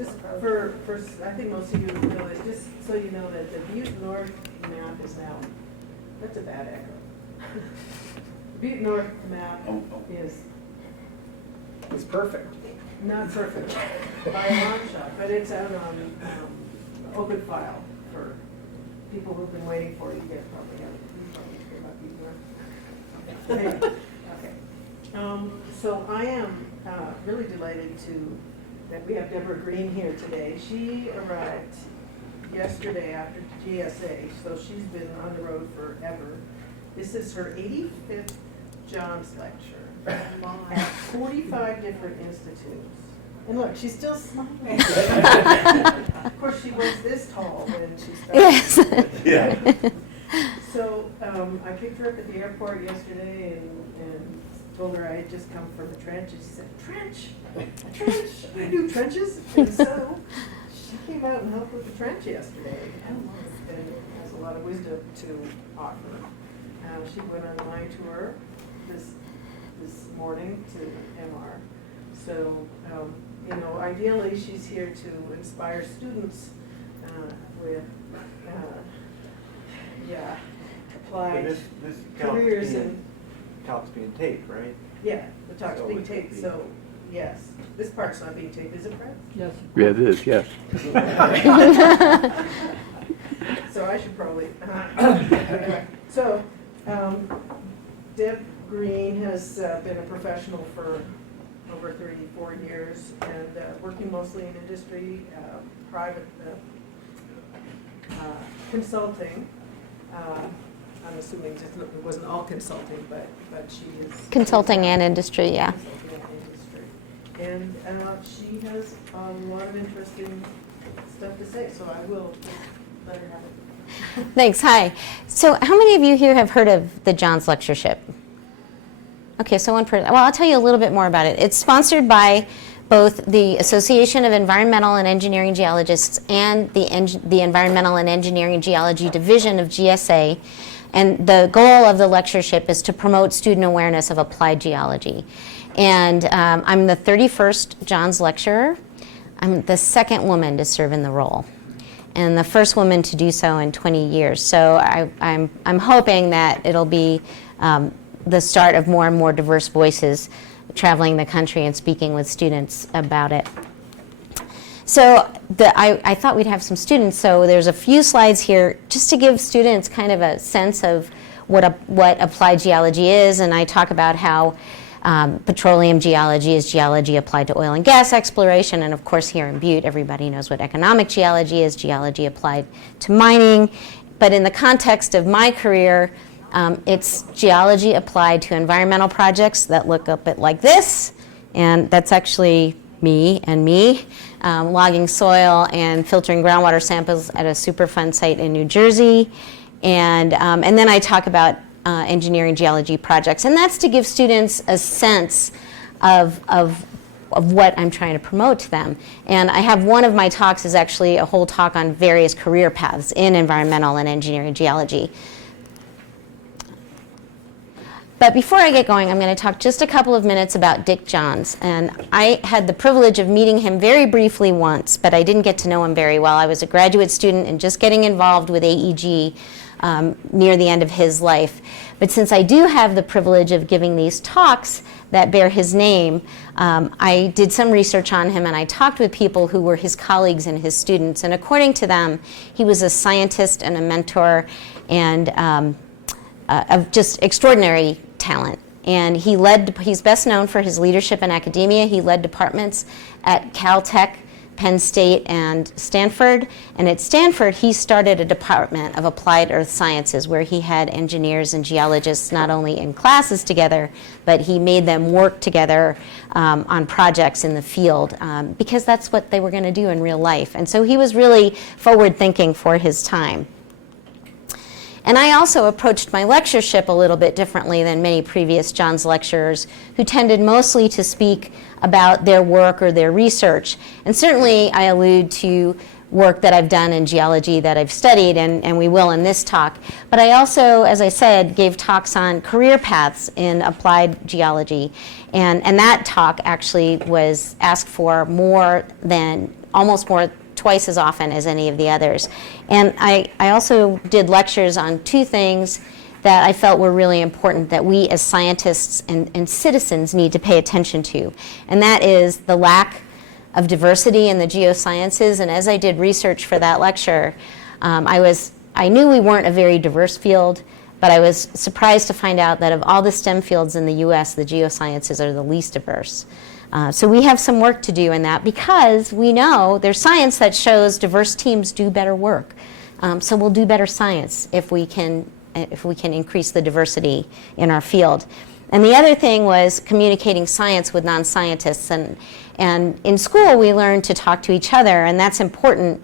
Just for, I think most of you know it, just so you know that the Butte North map is now, that's a bad echo. Butte North map is It's perfect. not perfect by a long shot, but it's out on open file for people who've been waiting for it. You guys probably have it. Okay. So I am really delighted that we have Deborah Green here today. She arrived yesterday after GSA, so she's been on the road forever. This is her 85th Johns lecture at 45 different institutes. And look, she's still smiling. Of course, she was this tall when she started. Yes. Yeah. So I picked her up at the airport yesterday and told her I had just come from a trench. And she said, trench? A trench? I do trenches. And so she came out and helped with the trench yesterday. And has a lot of wisdom to offer. She went on my tour this morning to MR. So, ideally she's here to inspire students with, applied This careers and. talk's being taped, right? Yeah, the talk's So being it taped, could be- so, yes. This part's not being taped, is it, Fred? Yes. Yeah, it is, yes. So I should probably, So, Deb Green has been a professional for over 34 years and working mostly in industry, private consulting. I'm assuming it wasn't all consulting, but she is. Consulting and industry, yeah. Consulting and industry. And she has a lot of interesting stuff to say, so I will just let her have it. Thanks. Hi. So how many of you here have heard of the Johns Lectureship? Okay, so one person. Well, I'll tell you a little bit more about it. It's sponsored by both the Association of Environmental and Engineering Geologists and the Environmental and Engineering Geology Division of GSA. And the goal of the lectureship is to promote student awareness of applied geology. And I'm the 31st Johns lecturer. I'm the second woman to serve in the role, and the first woman to do so in 20 years. So I'm hoping that it'll be the start of more and more diverse voices traveling the country and speaking with students about it. So I thought we'd have some students, so there's a few slides here just to give students kind of a sense of what applied geology is, and I talk about how petroleum geology is geology applied to oil and gas exploration, and of course here in Butte everybody knows what economic geology is, geology applied to mining. But in the context of my career, it's geology applied to environmental projects that look a bit like this, and that's actually me, logging soil and filtering groundwater samples at a Superfund site in New Jersey. And then I talk about engineering geology projects, and that's to give students a sense of what I'm trying to promote to them. And I have one of my talks is actually a whole talk on various career paths in environmental and engineering geology. But before I get going, I'm going to talk just a couple of minutes about Dick Johns. And I had the privilege of meeting him very briefly once, but I didn't get to know him very well. I was a graduate student and just getting involved with AEG near the end of his life. But since I do have the privilege of giving these talks that bear his name, I did some research on him and I talked with people who were his colleagues and his students. And according to them, he was a scientist and a mentor and of just extraordinary talent. And he's best known for his leadership in academia. He led departments at Caltech, Penn State, and Stanford. And at Stanford, he started a department of applied earth sciences where he had engineers and geologists not only in classes together, but he made them work together on projects in the field because that's what they were going to do in real life. And so he was really forward-thinking for his time. And I also approached my lectureship a little bit differently than many previous Johns lecturers who tended mostly to speak about their work or their research. And certainly I allude to work that I've done in geology that I've studied, and we will in this talk. But I also, as I said, gave talks on career paths in applied geology. And that talk actually was asked for more than twice as often as any of the others. And I also did lectures on two things that I felt were really important that we as scientists and citizens need to pay attention to. And that is the lack of diversity in the geosciences. And as I did research for that lecture, I knew we weren't a very diverse field, but I was surprised to find out that of all the STEM fields in the US, the geosciences are the least diverse. So we have some work to do in that because we know there's science that shows diverse teams do better work. So we'll do better science if we can increase the diversity in our field. And the other thing was communicating science with non-scientists. And in school, we learn to talk to each other, and that's important.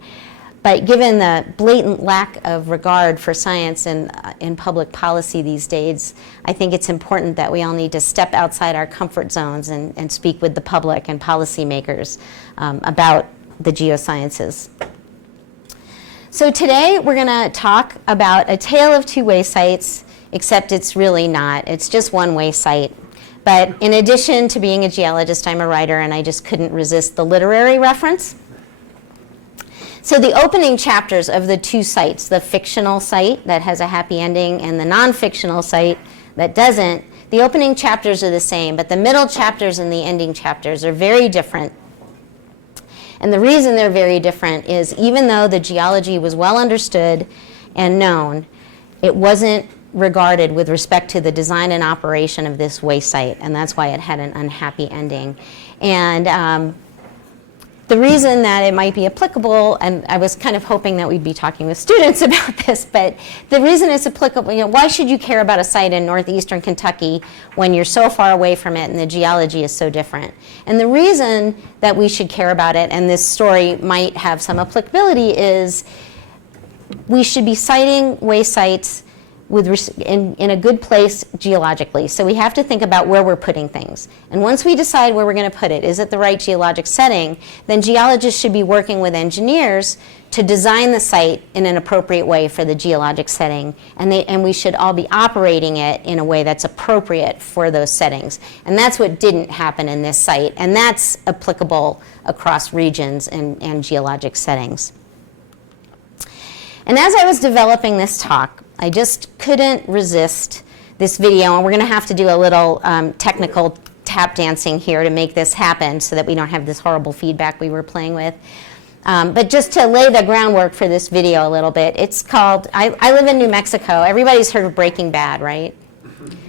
But given the blatant lack of regard for science in public policy these days, I think it's important that we all need to step outside our comfort zones and speak with the public and policymakers about the geosciences. So today we're going to talk about a tale of two-way sites, except it's really not. It's just one-way site. But in addition to being a geologist, I'm a writer, and I just couldn't resist the literary reference. So the opening chapters of the two sites, the fictional site that has a happy ending and the non-fictional site that doesn't, the opening chapters are the same, but the middle chapters and the ending chapters are very different. And the reason they're very different is even though the geology was well understood and known, it wasn't regarded with respect to the design and operation of this way site, and that's why it had an unhappy ending. And the reason that it might be applicable, and I was kind of hoping that we'd be talking with students about this, but the reason it's applicable, why should you care about a site in northeastern Kentucky when you're so far away from it and the geology is so different? And the reason that we should care about it, and this story might have some applicability, is we should be citing way sites in a good place geologically. So we have to think about where we're putting things. And once we decide where we're going to put it, is it the right geologic setting, then geologists should be working with engineers to design the site in an appropriate way for the geologic setting. And we should all be operating it in a way that's appropriate for those settings. And that's what didn't happen in this site. And that's applicable across regions and geologic settings. And as I was developing this talk, I just couldn't resist this video, and we're going to have to do a little technical tap dancing here to make this happen so that we don't have this horrible feedback we were playing with. But just to lay the groundwork for this video a little bit, it's called, I live in New Mexico. Everybody's heard of Breaking Bad, right?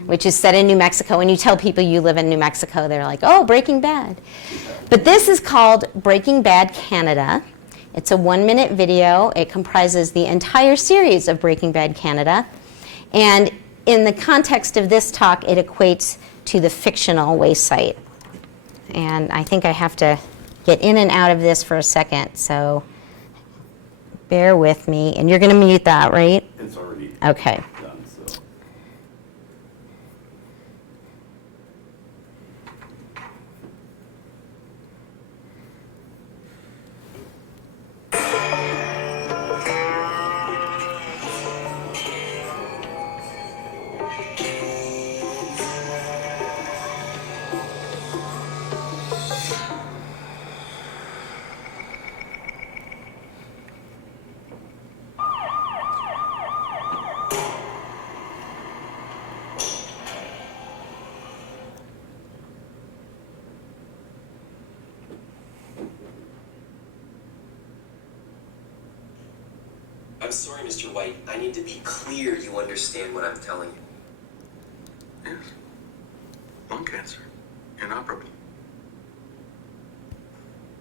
Which is set in New Mexico. When you tell people you live in New Mexico, they're like, oh, Breaking Bad. But this is called Breaking Bad Canada. It's a 1-minute video. It comprises the entire series of Breaking Bad Canada. And in the context of this talk, it equates to the fictional way site. And I think I have to get in and out of this for a second, so bear with me. And you're going to mute that, right? It's already okay. done, so. I'm sorry, Mr. White. I need to be clear you understand what I'm telling you. Yes. Lung cancer. Inoperable.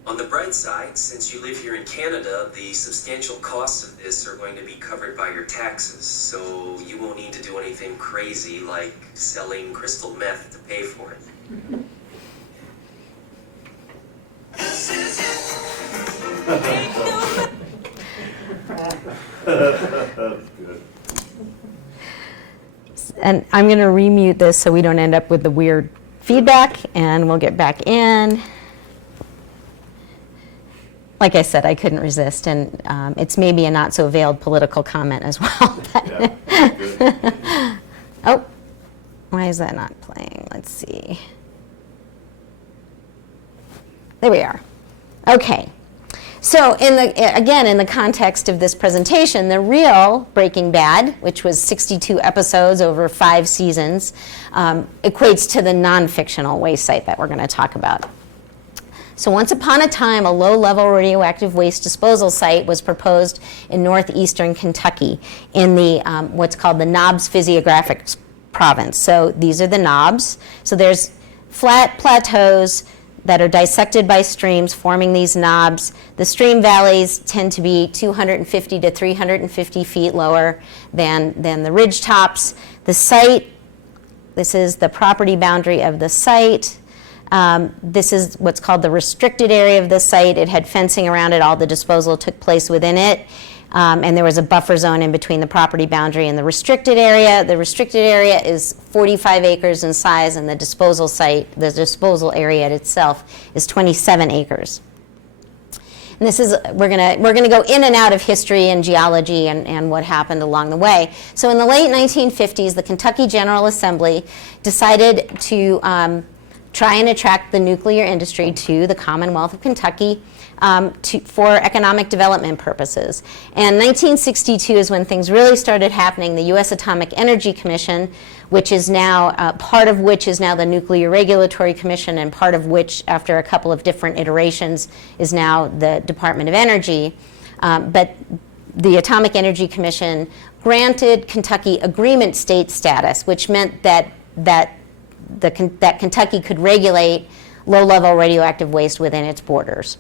On the bright side, since you live here in Canada, the substantial costs of this are going to be covered by your taxes, so you won't need to do anything crazy like selling crystal meth to pay for it. That's good. And I'm going to remute this so we don't end up with the weird feedback, and we'll get back in. Like I said, I couldn't resist, and it's maybe a not so veiled political comment as well. Yeah, oh, why is that not playing? Let's see. There we are. Okay. So in the context of this presentation, the real Breaking Bad, which was 62 episodes over 5 seasons, equates to the non-fictional waste site that we're going to talk about. So once upon a time, a low-level radioactive waste disposal site was proposed in northeastern Kentucky in the what's called the Knobs Physiographic Province. So these are the knobs. So there's flat plateaus that are dissected by streams forming these knobs. The stream valleys tend to be 250 to 350 feet lower than the ridge tops. The site, this is the property boundary of the site. This is what's called the restricted area of the site. It had fencing around it. All the disposal took place within it. And there was a buffer zone in between the property boundary and the restricted area. The restricted area is 45 acres in size, and the disposal site, the disposal area itself, is 27 acres. And this is, we're gonna go in and out of history and geology and what happened along the way. So in the late 1950s, the Kentucky General Assembly decided to try and attract the nuclear industry to the Commonwealth of Kentucky for economic development purposes. And 1962 is when things really started happening. The U.S. Atomic Energy Commission, which is now, part of which is now the Nuclear Regulatory Commission, and part of which, after a couple of different iterations, is now the Department of Energy. But the Atomic Energy Commission granted Kentucky agreement state status, which meant that Kentucky could regulate low-level radioactive waste within its borders.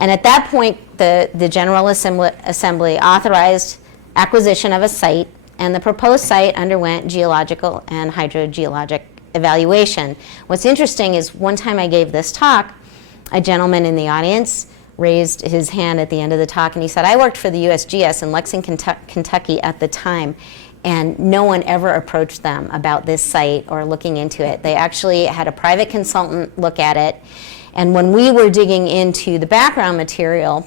And at that point, the General Assembly authorized acquisition of a site, and the proposed site underwent geological and hydrogeologic evaluation. What's interesting is one time I gave this talk, a gentleman in the audience raised his hand at the end of the talk, and he said, I worked for the USGS in Lexington, Kentucky at the time, and no one ever approached them about this site or looking into it. They actually had a private consultant look at it, and when we were digging into the background material,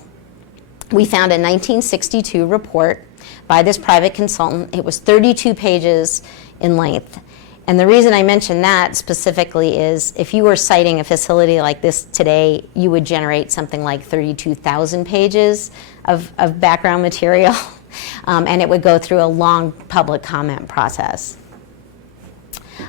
we found a 1962 report by this private consultant. It was 32 pages in length. And the reason I mention that specifically is if you were citing a facility like this today, you would generate something like 32,000 pages of background material. And it would go through a long public comment process.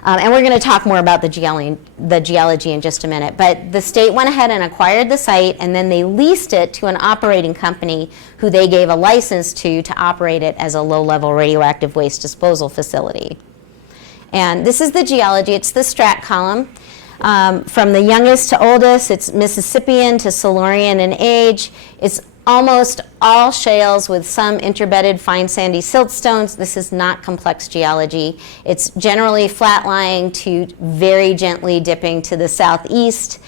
And we're going to talk more about the geology in just a minute. But the state went ahead and acquired the site, and then they leased it to an operating company who they gave a license to operate it as a low-level radioactive waste disposal facility. And this is the geology. It's the strat column. From the youngest to oldest, it's Mississippian to Silurian in age. It's almost all shales with some interbedded fine sandy siltstones. This is not complex geology. It's generally flat-lying to very gently dipping to the southeast.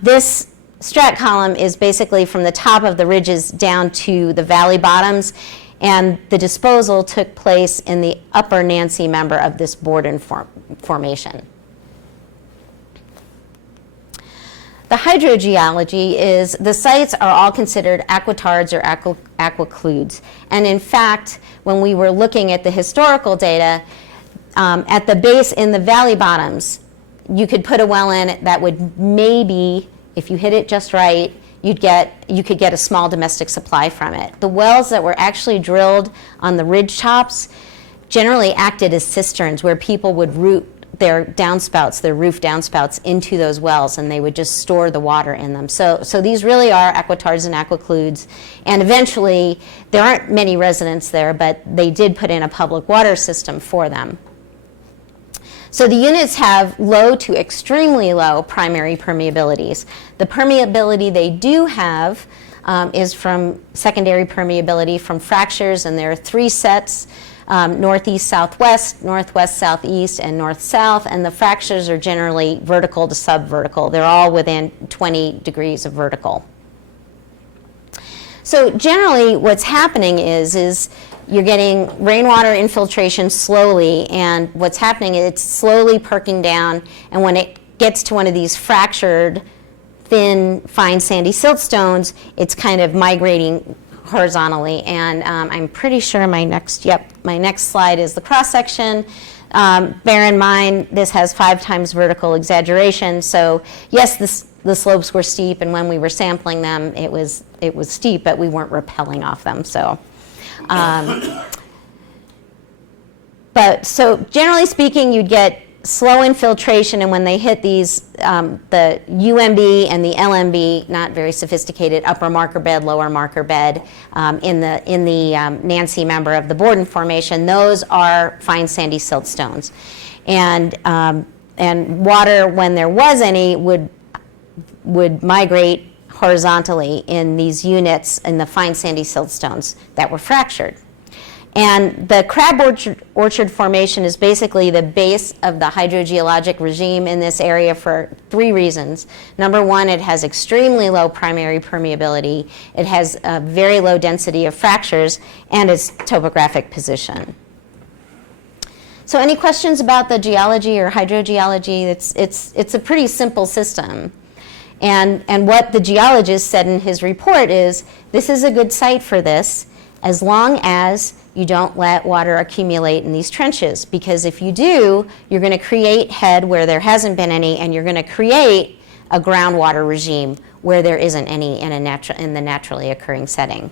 This strat column is basically from the top of the ridges down to the valley bottoms, and the disposal took place in the upper Nancy member of this Borden formation. The hydrogeology is the sites are all considered aquatards or aquicludes. And in fact, when we were looking at the historical data, at the base in the valley bottoms, you could put a well in that would maybe, if you hit it just right, you could get a small domestic supply from it. The wells that were actually drilled on the ridge tops generally acted as cisterns where people would root their downspouts, their roof downspouts, into those wells, and they would just store the water in them. So these really are aquatards and aquicludes, and eventually there aren't many residents there, but they did put in a public water system for them. So the units have low to extremely low primary permeabilities. The permeability they do have is from secondary permeability from fractures, and there are 3 sets. Northeast, southwest, northwest, southeast, and north-south, and the fractures are generally vertical to subvertical. They're all within 20 degrees of vertical. So generally what's happening is you're getting rainwater infiltration slowly, and what's happening is it's slowly perking down, and when it gets to one of these fractured, thin, fine sandy siltstones, it's kind of migrating horizontally, and I'm pretty sure my next slide is the cross-section. Bear in mind, this has 5 times vertical exaggeration, so yes, the slopes were steep, and when we were sampling them, it was steep, but we weren't rappelling off them. So, so generally speaking, you'd get slow infiltration, and when they hit these, the UMB and the LMB, not very sophisticated upper marker bed, lower marker bed, in the Nancy member of the Borden Formation, those are fine sandy siltstones, and water, when there was any, would migrate horizontally in these units in the fine sandy siltstones that were fractured. And the Crab Orchard Formation is basically the base of the hydrogeologic regime in this area for 3 reasons. Number one, it has extremely low primary permeability, it has a very low density of fractures, and its topographic position. So any questions about the geology or hydrogeology? It's a pretty simple system. And what the geologist said in his report is, this is a good site for this, as long as you don't let water accumulate in these trenches, because if you do, you're going to create head where there hasn't been any, and you're going to create a groundwater regime where there isn't any in the naturally occurring setting.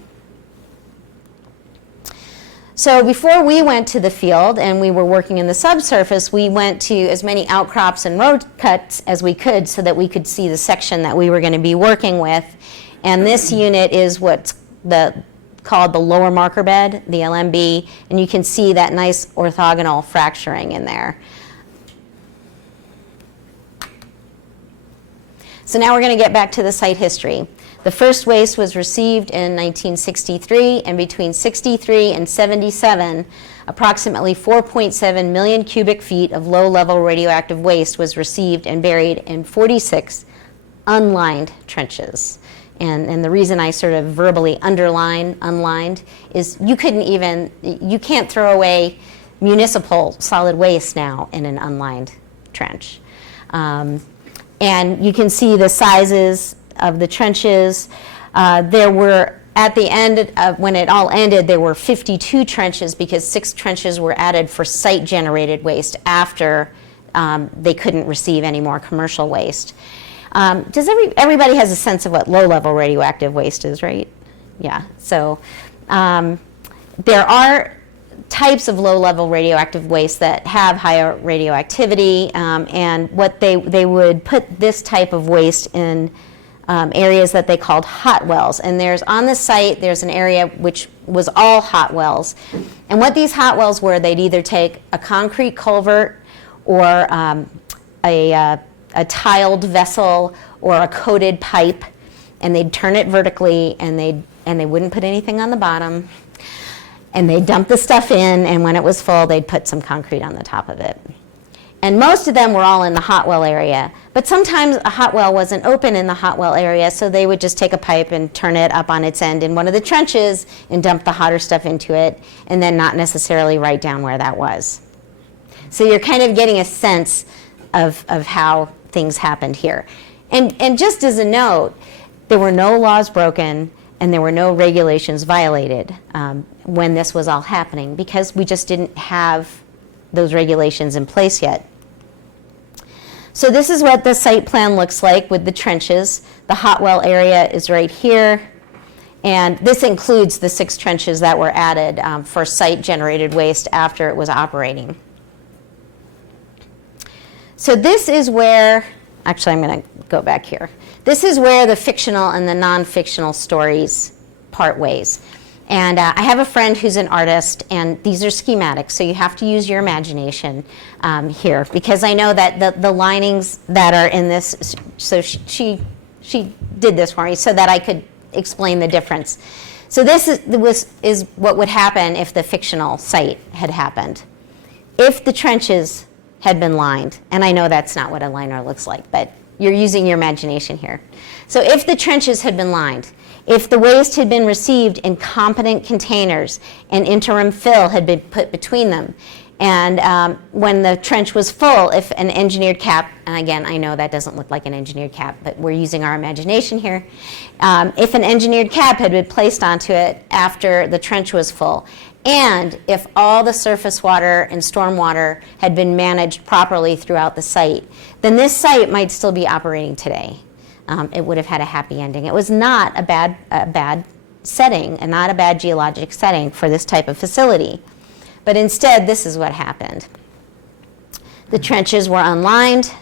So before we went to the field and we were working in the subsurface, we went to as many outcrops and road cuts as we could so that we could see the section that we were going to be working with. And this unit is what's called the lower marker bed, the LMB, and you can see that nice orthogonal fracturing in there. So now we're going to get back to the site history. The first waste was received in 1963, and between 63 and 77, approximately 4.7 million cubic feet of low-level radioactive waste was received and buried in 46 unlined trenches. And the reason I sort of verbally underline unlined is you can't throw away municipal solid waste now in an unlined trench. And you can see the sizes of the trenches. There were, at the end of when it all ended, there were 52 trenches because 6 trenches were added for site-generated waste after they couldn't receive any more commercial waste. Everybody has a sense of what low-level radioactive waste is, right? Yeah. So there are types of low-level radioactive waste that have higher radioactivity, and what they would put this type of waste in areas that they called hot wells. And on the site, there's an area which was all hot wells. And what these hot wells were, they'd either take a concrete culvert or a tiled vessel or a coated pipe, and they'd turn it vertically, and they wouldn't put anything on the bottom, and they'd dump the stuff in, and when it was full, they'd put some concrete on the top of it. And most of them were all in the hot well area, but sometimes a hot well wasn't open in the hot well area, so they would just take a pipe and turn it up on its end in one of the trenches and dump the hotter stuff into it, and then not necessarily write down where that was. So you're kind of getting a sense of how things happened here. And just as a note, there were no laws broken and there were no regulations violated when this was all happening, because we just didn't have those regulations in place yet. So this is what the site plan looks like with the trenches. The hot well area is right here, and this includes the 6 trenches that were added for site-generated waste after it was operating. So this is where, actually I'm going to go back here. This is where the fictional and the non-fictional stories part ways. And I have a friend who's an artist, and these are schematics, so you have to use your imagination here, because I know that the linings that are in this, so she did this for me so that I could explain the difference. So this is what would happen if the fictional site had happened. If the trenches had been lined, and I know that's not what a liner looks like, but you're using your imagination here. So if the trenches had been lined, if the waste had been received in competent containers and interim fill had been put between them, and when the trench was full, if an engineered cap, and again, I know that doesn't look like an engineered cap, but we're using our imagination here. If an engineered cap had been placed onto it after the trench was full, and if all the surface water and stormwater had been managed properly throughout the site, then this site might still be operating today. it would have had a happy ending. It was not a bad setting and not a bad geologic setting for this type of facility. But instead, this is what happened. The trenches were unlined.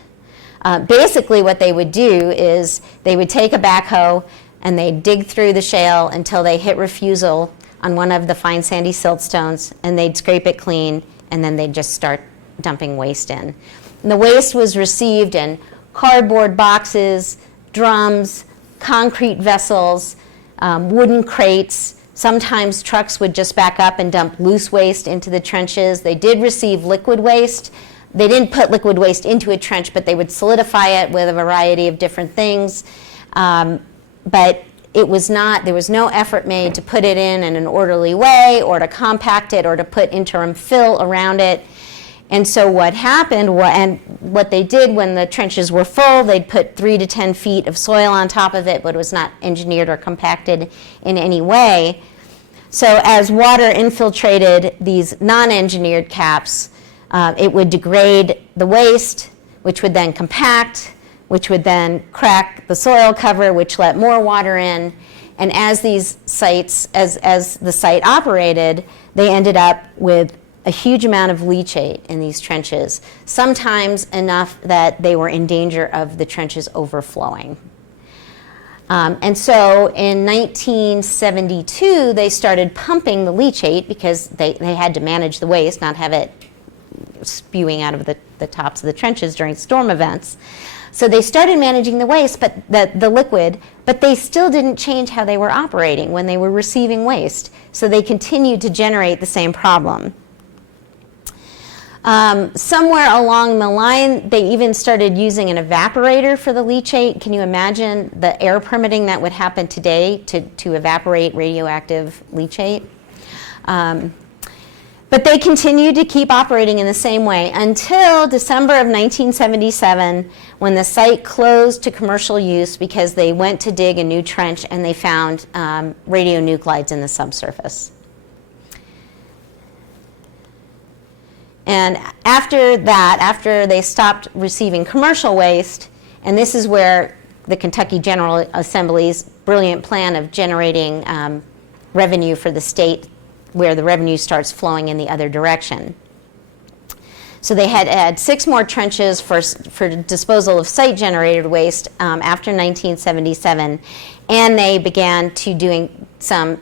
Basically, what they would do is they would take a backhoe and they'd dig through the shale until they hit refusal on one of the fine sandy siltstones, and they'd scrape it clean, and then they'd just start dumping waste in. And the waste was received in cardboard boxes, drums, concrete vessels, wooden crates. Sometimes trucks would just back up and dump loose waste into the trenches. They did receive liquid waste. They didn't put liquid waste into a trench, but they would solidify it with a variety of different things. But it was not, there was no effort made to put it in an orderly way or to compact it or to put interim fill around it. And so what happened, and what they did when the trenches were full, they'd put 3 to 10 feet of soil on top of it, but it was not engineered or compacted in any way. So as water infiltrated these non-engineered caps, it would degrade the waste, which would then compact, which would then crack the soil cover, which let more water in. And as these sites, as the site operated, they ended up with a huge amount of leachate in these trenches, sometimes enough that they were in danger of the trenches overflowing. And so in 1972, they started pumping the leachate because they had to manage the waste, not have it spewing out of the tops of the trenches during storm events. So they started managing the waste, but the liquid, but they still didn't change how they were operating when they were receiving waste. So they continued to generate the same problem. Somewhere along the line, they even started using an evaporator for the leachate. Can you imagine the air permitting that would happen today to evaporate radioactive leachate? But they continued to keep operating in the same way until December of 1977, when the site closed to commercial use because they went to dig a new trench and they found radionuclides in the subsurface. And after that, after they stopped receiving commercial waste, and this is where the Kentucky General Assembly's brilliant plan of generating revenue for the state, where the revenue starts flowing in the other direction. So they had 6 more trenches for disposal of site-generated waste after 1977, and they began to doing some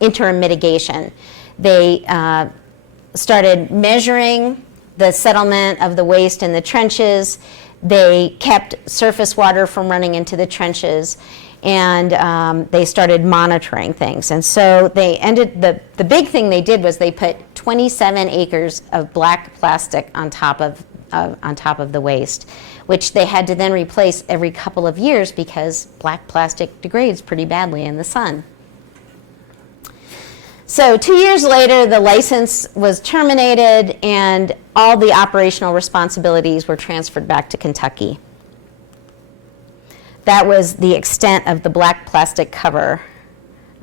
interim mitigation. They started measuring the settlement of the waste in the trenches. They kept surface water from running into the trenches, and they started monitoring things. And so they ended, the big thing they did was they put 27 acres of black plastic on top of the waste, which they had to then replace every couple of years because black plastic degrades pretty badly in the sun. So 2 years later, the license was terminated and all the operational responsibilities were transferred back to Kentucky. That was the extent of the black plastic cover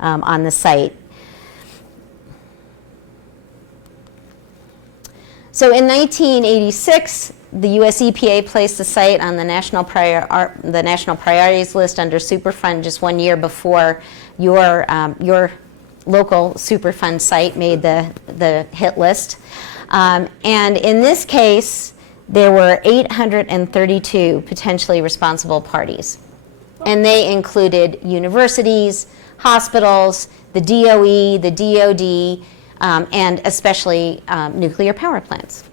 on the site. So in 1986, the US EPA placed the site on the national priorities list under Superfund just 1 year before your local Superfund site made the hit list. And in this case, there were 832 potentially responsible parties. And they included universities, hospitals, the DOE, the DOD, and especially nuclear power plants.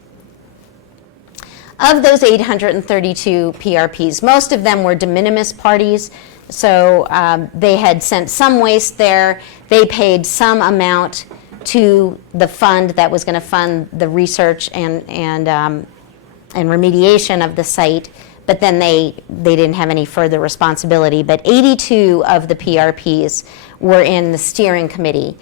Of those 832 PRPs, most of them were de minimis parties. So they had sent some waste there. They paid some amount to the fund that was going to fund the research and remediation of the site, but then they didn't have any further responsibility. But 82 of the PRPs were in the steering committee,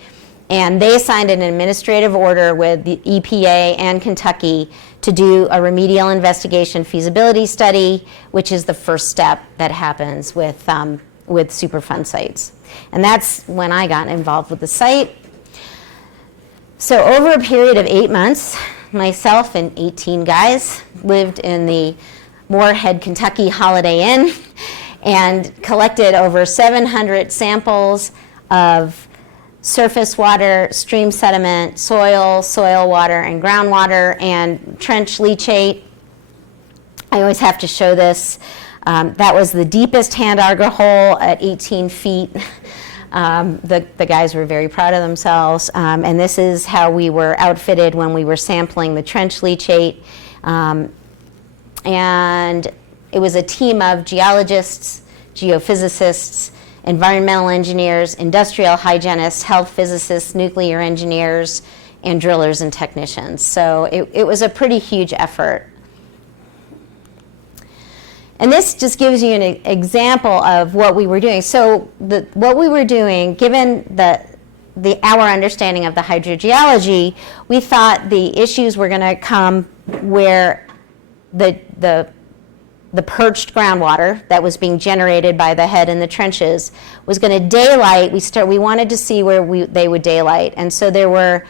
and they signed an administrative order with the EPA and Kentucky to do a remedial investigation feasibility study, which is the first step that happens with Superfund sites. And that's when I got involved with the site. So over a period of 8 months, myself and 18 guys lived in the Moorhead, Kentucky Holiday Inn, and collected over 700 samples of surface water, stream sediment, soil water, and groundwater, and trench leachate. I always have to show this. That was the deepest hand auger hole at 18 feet. The guys were very proud of themselves. And this is how we were outfitted when we were sampling the trench leachate. And it was a team of geologists, geophysicists, environmental engineers, industrial hygienists, health physicists, nuclear engineers, and drillers and technicians. So it was a pretty huge effort. And this just gives you an example of what we were doing. So what we were doing, given our understanding of the hydrogeology, we thought the issues were going to come where the perched groundwater that was being generated by the head in the trenches was going to daylight. We wanted to see where they would daylight. And so there were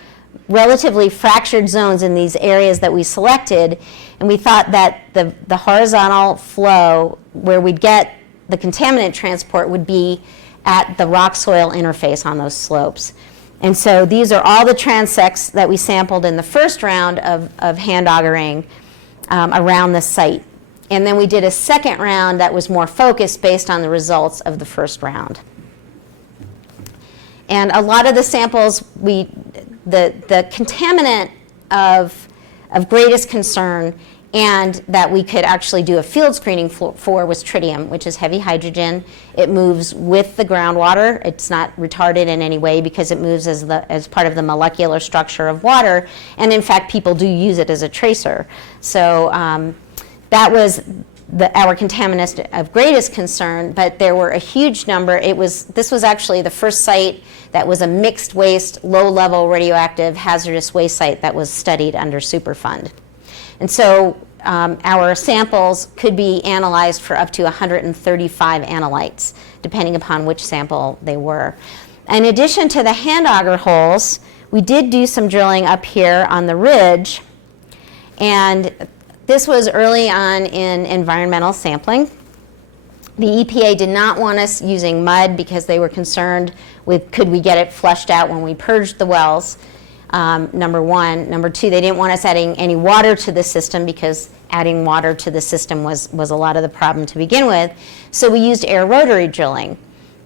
relatively fractured zones in these areas that we selected, and we thought that the horizontal flow where we'd get the contaminant transport would be at the rock-soil interface on those slopes. And so these are all the transects that we sampled in the first round of hand augering around the site. And then we did a second round that was more focused based on the results of the first round. And a lot of the samples, the contaminant of greatest concern and that we could actually do a field screening for was tritium, which is heavy hydrogen. It moves with the groundwater. It's not retarded in any way because it moves as part of the molecular structure of water. And in fact, people do use it as a tracer. So that was our contaminant of greatest concern, but there were a huge number. This was actually the first site that was a mixed waste, low-level radioactive hazardous waste site that was studied under Superfund. And so our samples could be analyzed for up to 135 analytes, depending upon which sample they were. In addition to the hand auger holes, we did do some drilling up here on the ridge, and this was early on in environmental sampling. The EPA did not want us using mud because they were concerned with could we get it flushed out when we purged the wells, number one. Number two, they didn't want us adding any water to the system because adding water to the system was a lot of the problem to begin with. So we used air rotary drilling.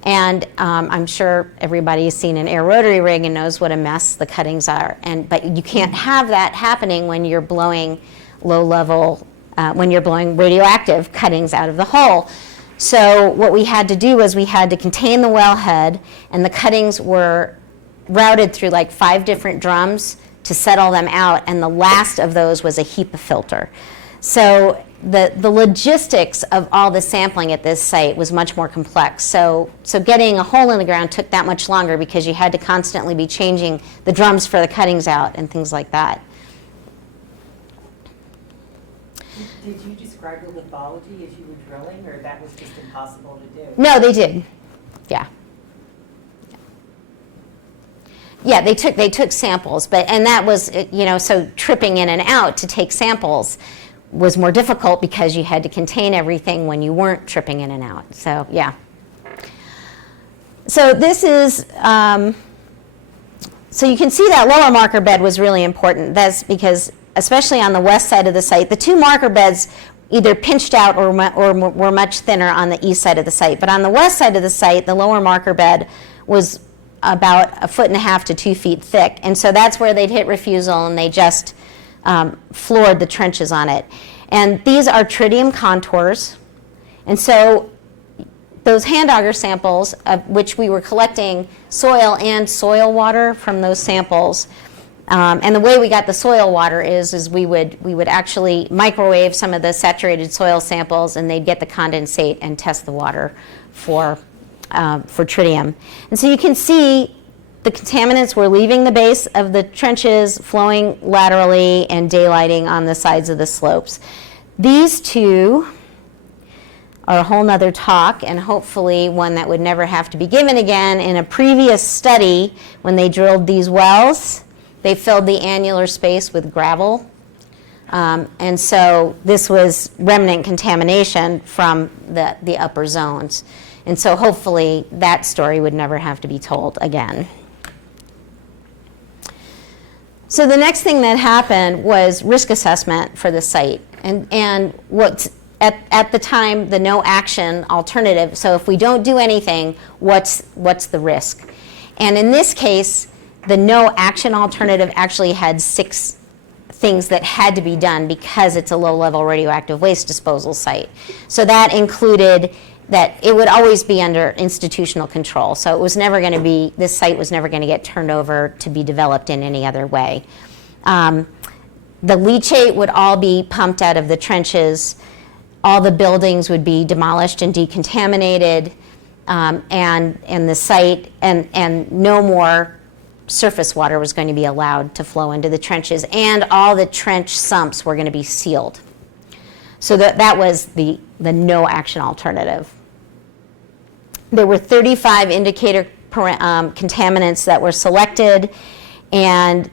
And I'm sure everybody's seen an air rotary rig and knows what a mess the cuttings are. But you can't have that happening when you're blowing low-level, when you're blowing radioactive cuttings out of the hole. So what we had to do was we had to contain the wellhead, and the cuttings were routed through like 5 different drums to settle them out, and the last of those was a HEPA filter. So the logistics of all the sampling at this site was much more complex. So getting a hole in the ground took that much longer because you had to constantly be changing the drums for the cuttings out and things like that. Did you describe the lithology as you were drilling, or that was just impossible to do? No, they did. Yeah. Yeah, they took samples, and that was, so tripping in and out to take samples was more difficult because you had to contain everything when you weren't tripping in and out. So, yeah. So this is, so you can see that lower marker bed was really important. That's because, especially on the west side of the site, the 2 marker beds either pinched out or were much thinner on the east side of the site. But on the west side of the site, the lower marker bed was about 1.5 to 2 feet thick. And so that's where they'd hit refusal, and they just floored the trenches on it. And these are tritium contours. And so those hand auger samples, of which we were collecting soil and soil water from those samples, and the way we got the soil water is we would actually microwave some of the saturated soil samples, and they'd get the condensate and test the water for tritium. And so you can see the contaminants were leaving the base of the trenches, flowing laterally, and daylighting on the sides of the slopes. These two are a whole nother talk, and hopefully one that would never have to be given again. In a previous study, when they drilled these wells, they filled the annular space with gravel And so this was remnant contamination from the upper zones. And so hopefully that story would never have to be told again. So the next thing that happened was risk assessment for the site. And what's at the time, the no action alternative. So if we don't do anything, what's the risk? And in this case, the no action alternative actually had 6 things that had to be done because it's a low-level radioactive waste disposal site. So that included that it would always be under institutional control. So it was never going to be, this site was never going to get turned over to be developed in any other way. The leachate would all be pumped out of the trenches. All the buildings would be demolished and decontaminated, and the site, and no more surface water was going to be allowed to flow into the trenches, and all the trench sumps were going to be sealed. So that was the no action alternative. There were 35 indicator contaminants that were selected, and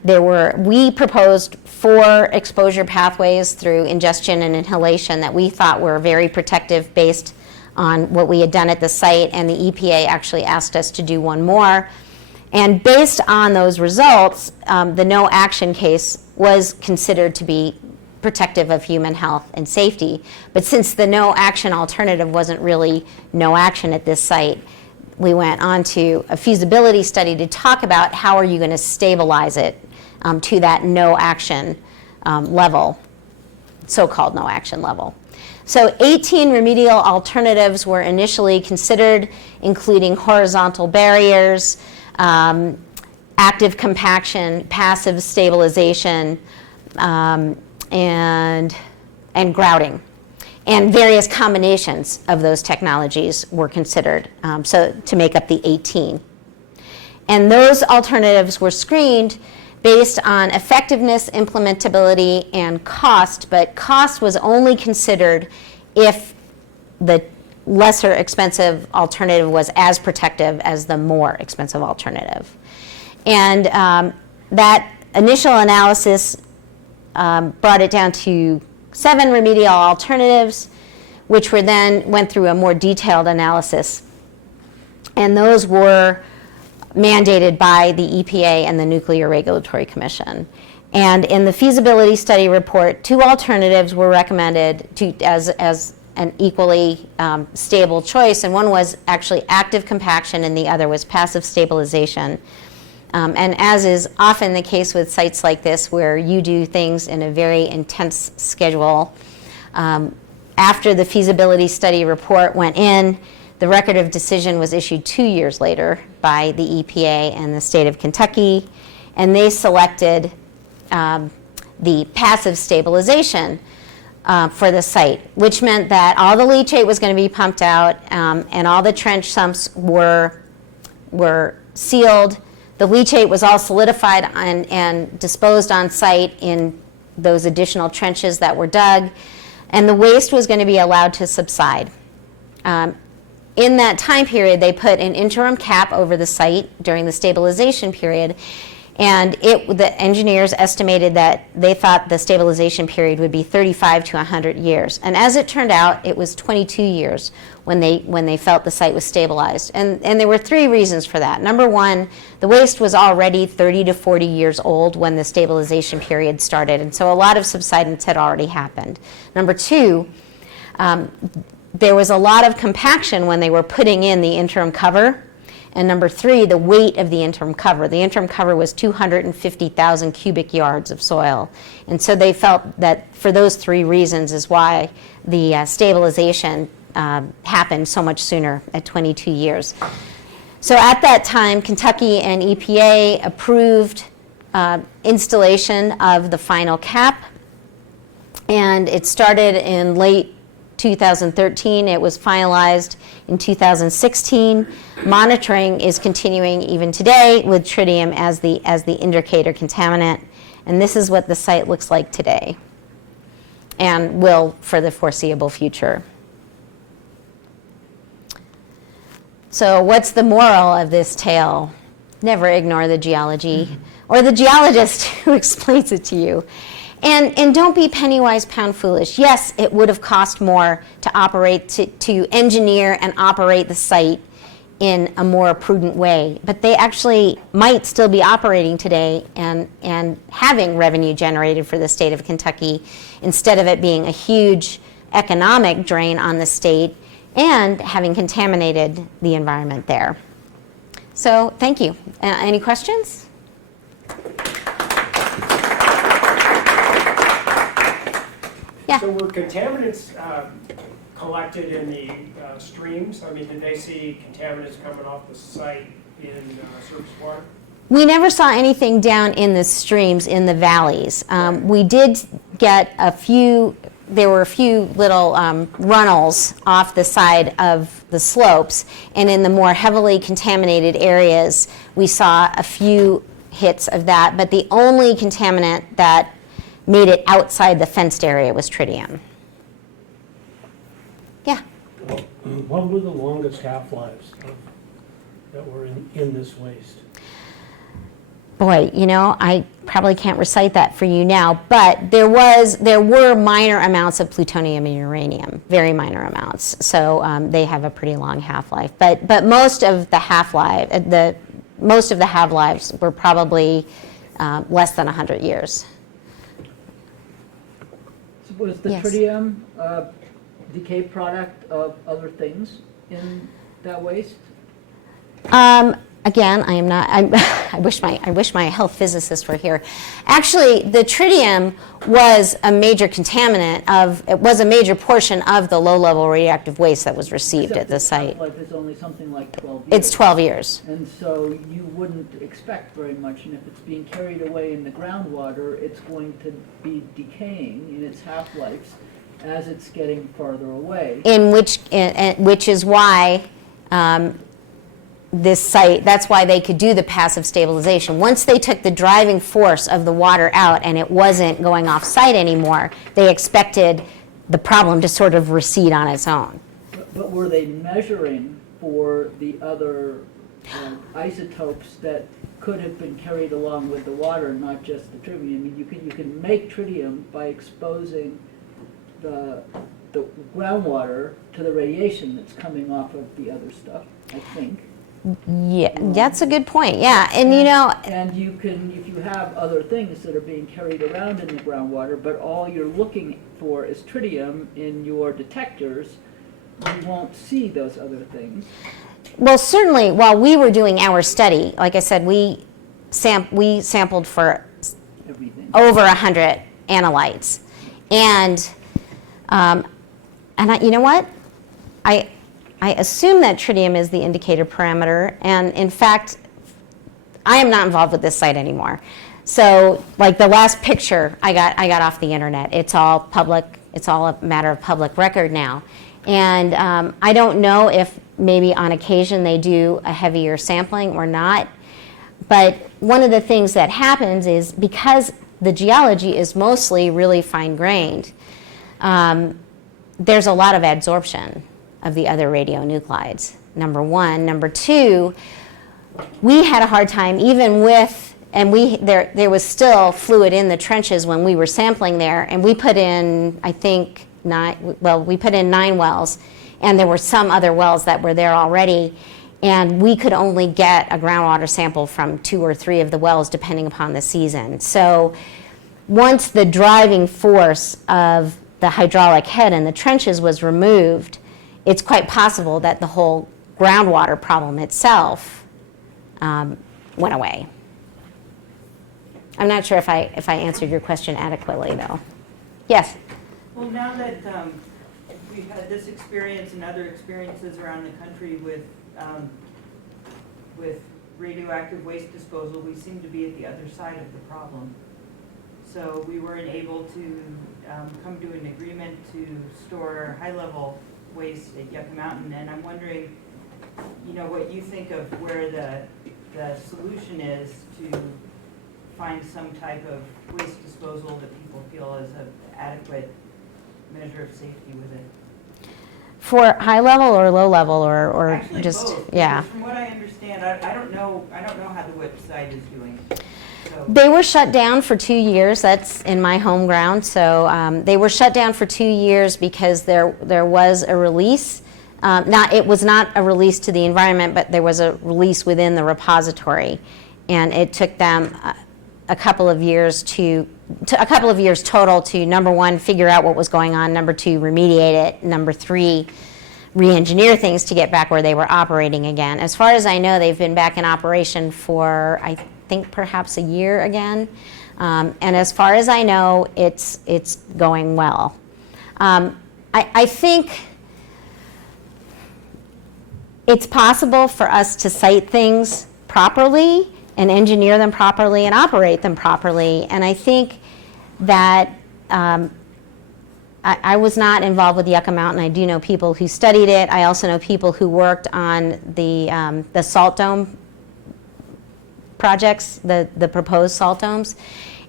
we proposed 4 exposure pathways through ingestion and inhalation that we thought were very protective based on what we had done at the site, and the EPA actually asked us to do one more. And based on those results, the no action case was considered to be protective of human health and safety. But since the no action alternative wasn't really no action at this site, we went on to a feasibility study to talk about how are you going to stabilize it to that no action level, so-called no action level. So 18 remedial alternatives were initially considered, including horizontal barriers, active compaction, passive stabilization, and grouting. And various combinations of those technologies were considered, so to make up the 18. And those alternatives were screened based on effectiveness, implementability, and cost, but cost was only considered if the lesser expensive alternative was as protective as the more expensive alternative. And that initial analysis brought it down to 7 remedial alternatives, which were then went through a more detailed analysis. And those were mandated by the EPA and the Nuclear Regulatory Commission. And in the feasibility study report, 2 alternatives were recommended as an equally stable choice, and one was actually active compaction and the other was passive stabilization. And as is often the case with sites like this, where you do things in a very intense schedule, after the feasibility study report went in, the record of decision was issued 2 years later by the EPA and the state of Kentucky, and they selected the passive stabilization for the site, which meant that all the leachate was going to be pumped out, and all the trench sumps were sealed. The leachate was all solidified and disposed on site in those additional trenches that were dug, and the waste was going to be allowed to subside. In that time period, they put an interim cap over the site during the stabilization period, and the engineers estimated that they thought the stabilization period would be 35 to 100 years. And as it turned out, it was 22 years when they felt the site was stabilized. And there were 3 reasons for that. Number one, the waste was already 30 to 40 years old when the stabilization period started, and so a lot of subsidence had already happened. Number 2, there was a lot of compaction when they were putting in the interim cover. And number 3, the weight of the interim cover. The interim cover was 250,000 cubic yards of soil. And so they felt that for those 3 reasons is why the stabilization happened so much sooner at 22 years. So at that time, Kentucky and EPA approved installation of the final cap. And it started in late 2013. It was finalized in 2016. Monitoring is continuing even today with tritium as the indicator contaminant. And this is what the site looks like today and will for the foreseeable future. So what's the moral of this tale? Never ignore the geology or the geologist who explains it to you. And don't be penny wise, pound foolish. Yes, it would have cost more to operate, to engineer and operate the site in a more prudent way. But they actually might still be operating today and having revenue generated for the state of Kentucky instead of it being a huge economic drain on the state and having contaminated the environment there. So thank you. Any questions? Yeah. So were contaminants collected in the streams? I mean, did they see contaminants coming off the site in surface water? We never saw anything down in the streams, in the valleys. We did get a few, there were a few little runnels off the side of the slopes, and in the more heavily contaminated areas, we saw a few hits of that, but the only contaminant that made it outside the fenced area was tritium. Yeah? What were the longest half-lives that were in this waste? Boy, you know, I probably can't recite that for you now, but there were minor amounts of plutonium and uranium, very minor amounts. So they have a pretty long half-life. But most of the half-lives were probably less than 100 years. So was the Yes. tritium a decay product of other things in that waste? Again, I am not. I wish my health physicist were here. Actually, the tritium was a major contaminant it was a major portion of the low-level radioactive waste that was received Except at the its site. half-life is only something like 12 years. It's 12 years. And so you wouldn't expect very much, and if it's being carried away in the groundwater, it's going to be decaying in its half-lives as it's getting farther away. Which is why this site, that's why they could do the passive stabilization. Once they took the driving force of the water out and it wasn't going off site anymore, they expected the problem to sort of recede on its own. But were they measuring for the other isotopes that could have been carried along with the water, not just the tritium? I mean, you can make tritium by exposing the groundwater to the radiation that's coming off of the other stuff, I think. Yeah, that's a good point. Yeah, and you know, And you can, if you have other things that are being carried around in the groundwater, but all you're looking for is tritium in your detectors, you won't see those other things. well, certainly while we were doing our study, like I said, we sampled for Everything. over 100 analytes, and you know what? I assume that tritium is the indicator parameter, and in fact, I am not involved with this site anymore. So, like the last picture I got off the internet. It's all public. It's all a matter of public record now, and I don't know if maybe on occasion they do a heavier sampling or not. But one of the things that happens is because the geology is mostly really fine-grained, there's a lot of adsorption of the other radionuclides, number one. Number two, we had a hard time even with, and there was still fluid in the trenches when we were sampling there, and we put in, I think, we put in 9 wells, and there were some other wells that were there already, and we could only get a groundwater sample from 2 or 3 of the wells depending upon the season. So once the driving force of the hydraulic head in the trenches was removed, it's quite possible that the whole groundwater problem itself went away. I'm not sure if I answered your question adequately, though. Yes? Well, now that we've had this experience and other experiences around the country with radioactive waste disposal, we seem to be at the other side of the problem. So we weren't able to come to an agreement to store high-level waste at Yucca Mountain, and I'm wondering, you know, what you think of where the solution is to find some type of waste disposal that people feel is an adequate measure of safety with it. For high level or low level or Actually, just both, yeah. because from what I understand, I don't know how the website is doing. So, They were shut down for 2 years. That's in my home ground. So they were shut down for 2 years because there was a release. It was not a release to the environment, but there was a release within the repository, and it took them a couple of years total to, number one, figure out what was going on, number two, remediate it, number three, re-engineer things to get back where they were operating again. As far as I know, they've been back in operation for, I think, perhaps a year again. And as far as I know, it's going well. I think it's possible for us to site things properly and engineer them properly and operate them properly. And I think that I was not involved with Yucca Mountain. I do know people who studied it. I also know people who worked on the salt dome projects, the proposed salt domes.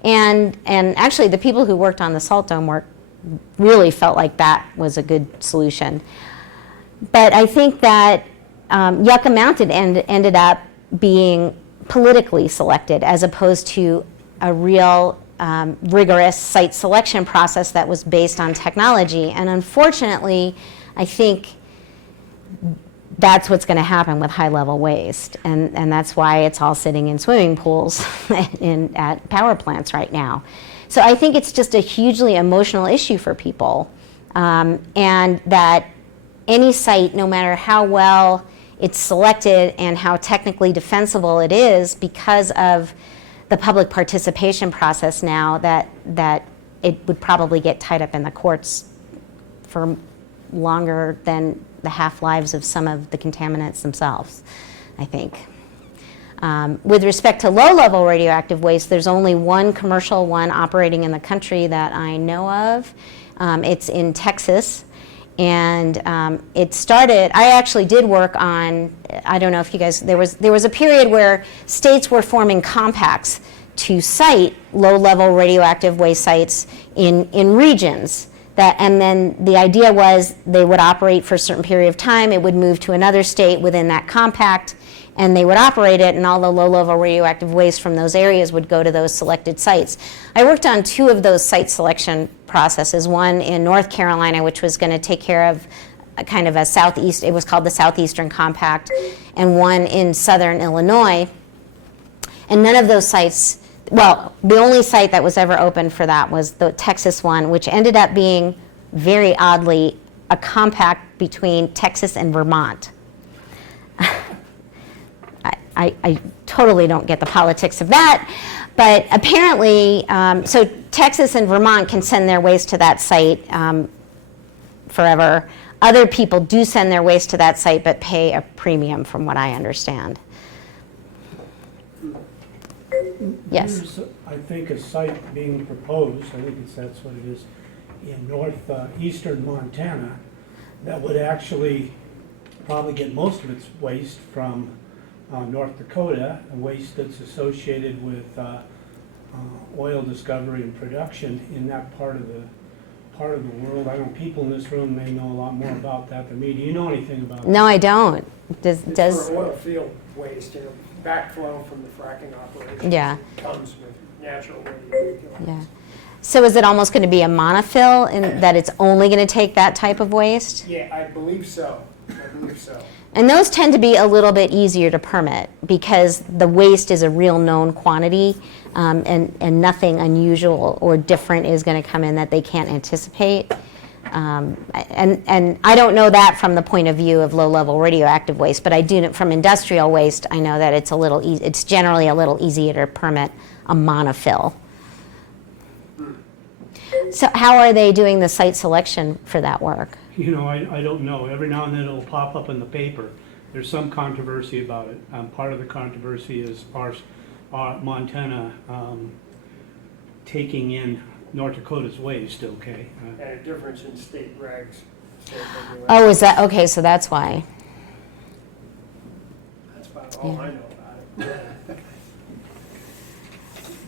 And actually the people who worked on the salt dome work really felt like that was a good solution. But I think that Yucca Mountain ended up being politically selected as opposed to a real rigorous site selection process that was based on technology. And unfortunately, I think that's what's going to happen with high-level waste. And that's why it's all sitting in swimming pools at power plants right now. So I think it's just a hugely emotional issue for people. And that any site, no matter how well it's selected and how technically defensible it is, because of the public participation process now, that it would probably get tied up in the courts for longer than the half-lives of some of the contaminants themselves, I think. With respect to low-level radioactive waste, there's only one commercial one operating in the country that I know of. It's in Texas. And it started, I actually did work on, I don't know if you guys, there was a period where states were forming compacts to site low-level radioactive waste sites in regions. And then the idea was they would operate for a certain period of time, it would move to another state within that compact, and they would operate it, and all the low-level radioactive waste from those areas would go to those selected sites. I worked on 2 of those site selection processes, one in North Carolina, which was going to take care of a kind of a southeast, it was called the Southeastern Compact, and one in southern Illinois. And none of those sites, well, the only site that was ever open for that was the Texas one, which ended up being, very oddly, a compact between Texas and Vermont. I totally don't get the politics of that, but apparently, so Texas and Vermont can send their waste to that site forever. Other people do send their waste to that site, but pay a premium, from what I understand. Yes? There's, I think, a site being proposed, I think that's what it is, in northeastern Montana, that would actually probably get most of its waste from North Dakota, a waste that's associated with oil discovery and production in that part of the world. I know people in this room may know a lot more about that than me. Do you know anything about that? No, I don't. It's for oil field waste, backflow from the fracking operation. Yeah. Comes with natural radioactivity. Yeah. So is it almost going to be a monofill in that it's only going to take that type of waste? Yeah, I believe so. And those tend to be a little bit easier to permit because the waste is a real known quantity, and nothing unusual or different is going to come in that they can't anticipate. And I don't know that from the point of view of low-level radioactive waste, but I do know from industrial waste, I know that it's generally a little easier to permit a monofill. So how are they doing the site selection for that work? You know, I don't know. Every now and then it'll pop up in the paper. There's some controversy about it. Part of the controversy is our Montana taking in North Dakota's waste, okay? And a difference in state regs. State regulations. Oh, is that, okay, so that's why. That's about all I know about it.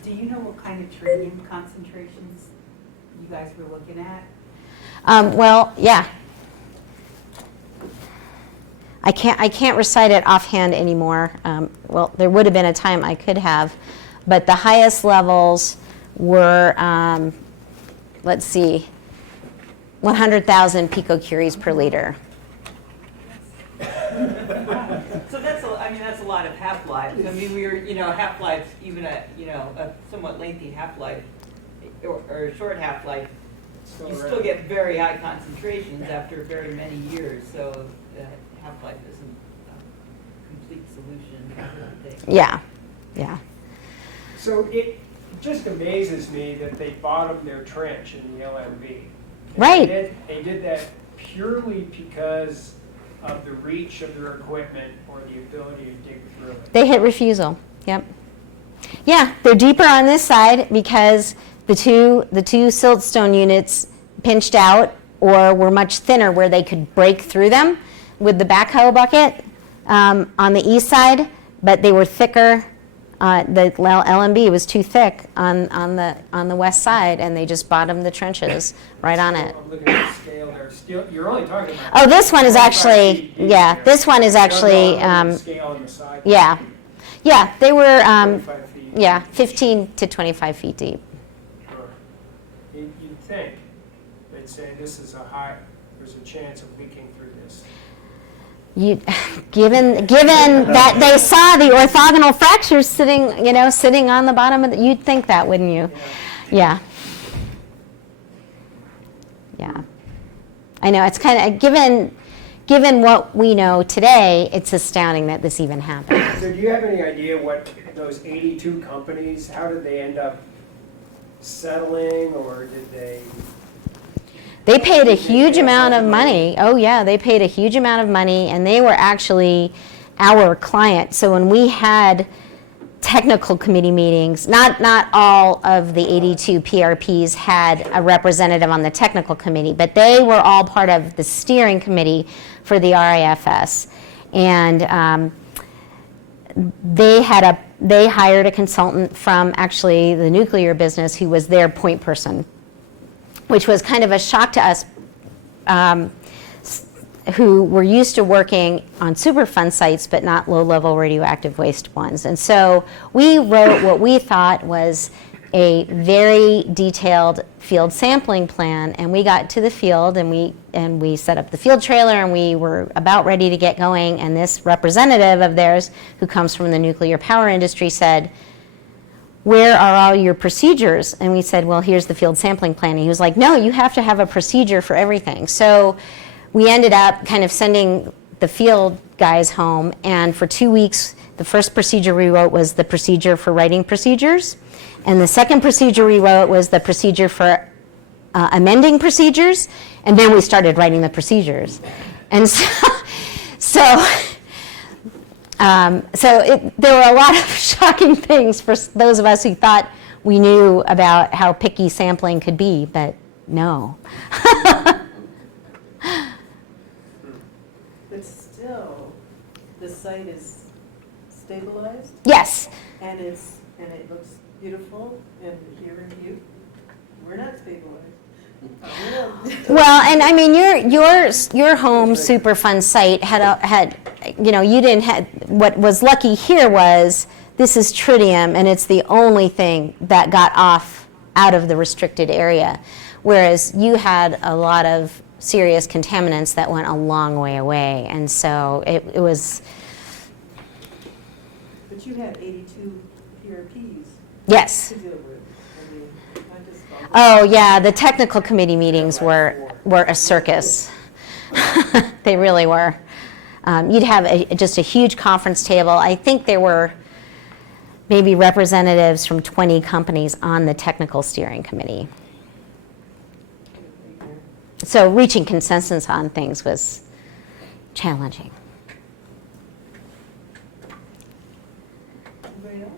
Do you know what kind of tritium concentrations you guys were looking at? Well, yeah. I can't recite it offhand anymore. Well, there would have been a time I could have, but the highest levels were, let's see, 100,000 picocuries per liter. So that's, that's a lot of half-lives. I mean, half-lives, even a somewhat lengthy half-life, or a short half-life, you still get very high concentrations after very many years, so half-life isn't a complete solution, I think. Yeah, yeah. So it just amazes me that they bottomed their trench in the LMB. And Right. They did that purely because of the reach of their equipment or the ability to dig through it. They hit refusal. Yep. Yeah, they're deeper on this side because the two siltstone units pinched out or were much thinner where they could break through them with the backhoe bucket on the east side, but they were thicker. The LMB was too thick on the west side, and they just bottomed the trenches right on it. I'm looking at the scale there. Still, you're only talking about. Oh, this one is 25 actually, feet deep yeah, there. this one is actually, The scale on the side. yeah, they were, 25 feet. yeah, 15 to 25 feet deep. Sure. You'd think they'd say this is there's a chance of leaking through this. Given that they saw the orthogonal fractures sitting on the bottom of you'd think that, wouldn't you? Yeah. Yeah. I know, it's kind of, given what we know today, it's astounding that this even happened. So do you have any idea what those 82 companies, how did they end up settling, or did they? They paid a huge amount of money. Oh yeah, they paid a huge amount of money, and they were actually our client. So when we had technical committee meetings, not all of the 82 PRPs had a representative on the technical committee, but they were all part of the steering committee for the RIFS. And they hired a consultant from actually the nuclear business who was their point person, which was kind of a shock to us who were used to working on Superfund sites but not low-level radioactive waste ones. And so we wrote what we thought was a very detailed field sampling plan, and we got to the field and we set up the field trailer, and we were about ready to get going, and this representative of theirs who comes from the nuclear power industry said, "Where are all your procedures?" And we said, "Well, here's the field sampling plan." And he was like, "No, you have to have a procedure for everything." So we ended up kind of sending the field guys home, and for 2 weeks, the first procedure we wrote was the procedure for writing procedures, and the second procedure we wrote was the procedure for amending procedures, and then we started writing the procedures. And there were a lot of shocking things for those of us who thought we knew about how picky sampling could be, but no. But still, the site is stabilized Yes. and it looks beautiful, and here in Butte, we're not stabilized. Well, and I mean, your home Superfund site had you didn't have, what was lucky here was this is tritium, and it's the only thing that got out of the restricted area, whereas you had a lot of serious contaminants that went a long way away, and so it was. But you had 82 PRPs Yes. to deal with. I mean, not just Oh yeah, the technical committee meetings were a circus. They really were. You'd have just a huge conference table. I think there were maybe representatives from 20 companies on the technical steering committee. So reaching consensus on things was challenging. Anybody else?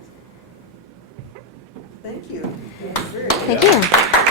Thank you. Thank you.